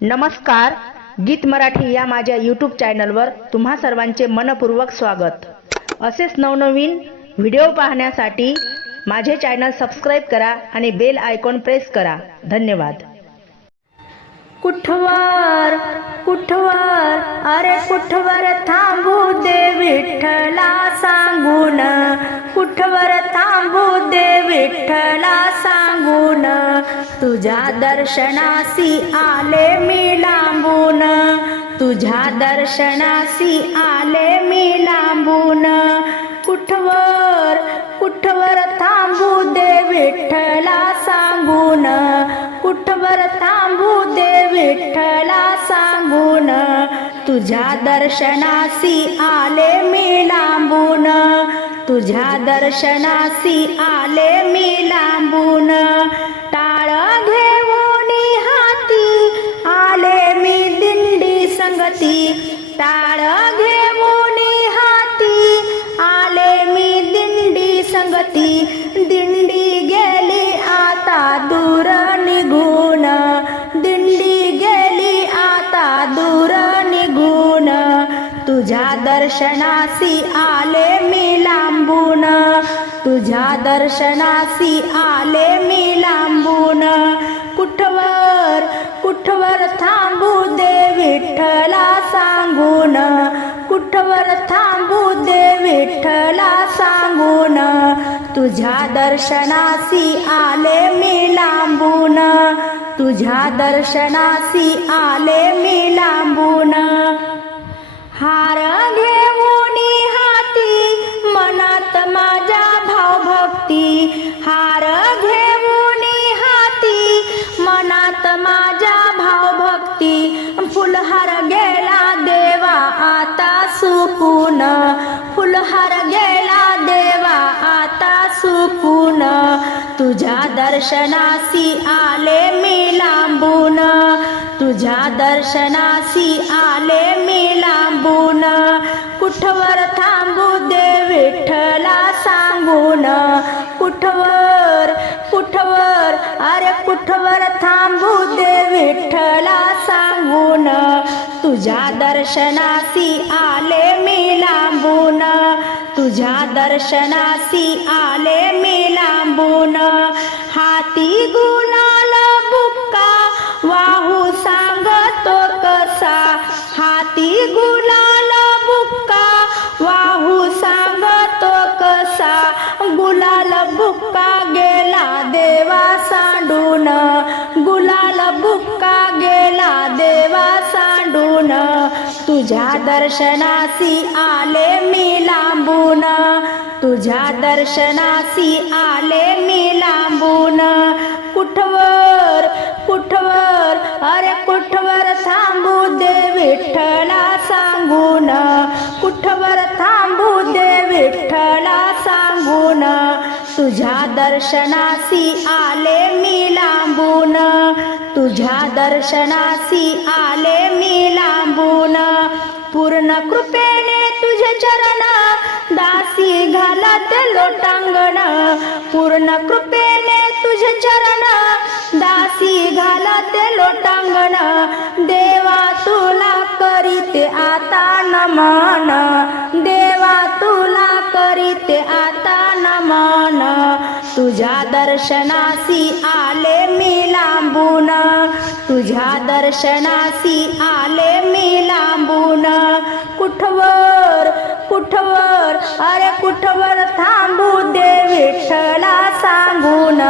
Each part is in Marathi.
नमस्कार, गीत मराठी या माझ्या यूट्यूब चॅनलवर तुम्हा सर्वांचे मनपूर्वक स्वागत। असेच नवनवीन व्हिडिओ पाहण्यासाठी माझे चॅनल सबस्क्राइब करा आणि बेल आयकॉन प्रेस करा। धन्यवाद। कुठवर कुठवर अरे कुठवर थांबू दे विठ्ठला सांगून, कुठवर थांबू दे विठ्ठला सांगून, तुझ्या दर्शनासी आले मी लांबून, तुझ्या दर्शनासी आले मी लांबून। कुठवर कुठवर थांबू दे विठ्ठला सांगून, कुठवर थांबू दे विठ्ठला सांगून, तुझ्या दर्शनासी आले मी लांबून, तुझ्या दर्शनासी आले मी लांबून। टाळ घेऊन हाती आले मी दिंडी संगती, टाळ घेऊन हाती आले मी दिंडी संगती, दिंडी गेली आता दूर निघून, दिंडी गेली आता दूर निघून, तुझ्या दर्शनासी आले मी लांबून, तुझ्या दर्शनासी आले मी लांबून। कुठवर कुठवर थांबू दे विठ्ठला सांगून, कुठवर थांबू दे विठ्ठला सांगून, तुझ्या दर्शनासी आले मी लांबून, तुझ्या दर्शनासी आले मी लांबून। हार घेऊन हाती मनात माझ्या भावभक्ती, हार घेऊन हाती मनात माझ्या भावभक्ती, फुलहार गेला देवा आता सुकून, फुलहार गेला देवा आता सुकून, तुझ्या दर्शनासी आले मी लांबून, तुझ्या दर्शनासी आले मी लांबून। कुठवर थांबू दे विठ्ठला सांगून, कुठवर कुठवर अरे कुठवर थांबू दे विठ्ठला सांगून, तुझ्या दर्शनासी आले मी लांबून, तुझ्या दर्शनासी आले मी लांबून। हाती गुलाल बुक्का वाहू सांगतो कसा, हाती गुलाल बुक्का वाहू सांगतो कसा, गुलाल बुक्का गेला देवा सांडून, गुलाल बुक्का गेला देवा सांडून, तुझ्या दर्शनासी आले मी लांबून, तुझ्या दर्शनासी आले मी लांबून। कुठवर कुठवर अरे कुठवर थांबू दे विठ्ठला सांगून, कुठवर थांबू दे विठ्ठला सांगून, तुझ्या दर्शनासी आले मी लांबून, तुझ्या दर्शनासी आले मी लांबून। पूर्ण कृपेने तुझे चरण दासी घालत लोटांगण, पूर्ण कृपेने तुझे चरण दासी घालत लोटांगण, देवा तुला करीते आता नमन, देवा तुला करीते आता नमन, तुझ्या दर्शनासी आले मी लांबून, तुझ्या दर्शनासी आले मी लांबून। कुठवर कुठवर अरे कुठवर थांबू दे विठ्ठला सांगून,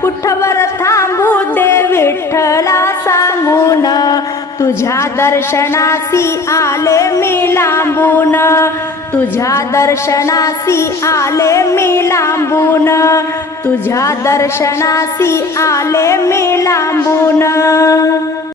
कुठवर थांबू दे विठ्ठला सांगून, तुझ्या दर्शनासी आले मी लांबून, तुझ्या दर्शनासी आले मी लांबून, तुझ्या दर्शनासी आले मी लांबून।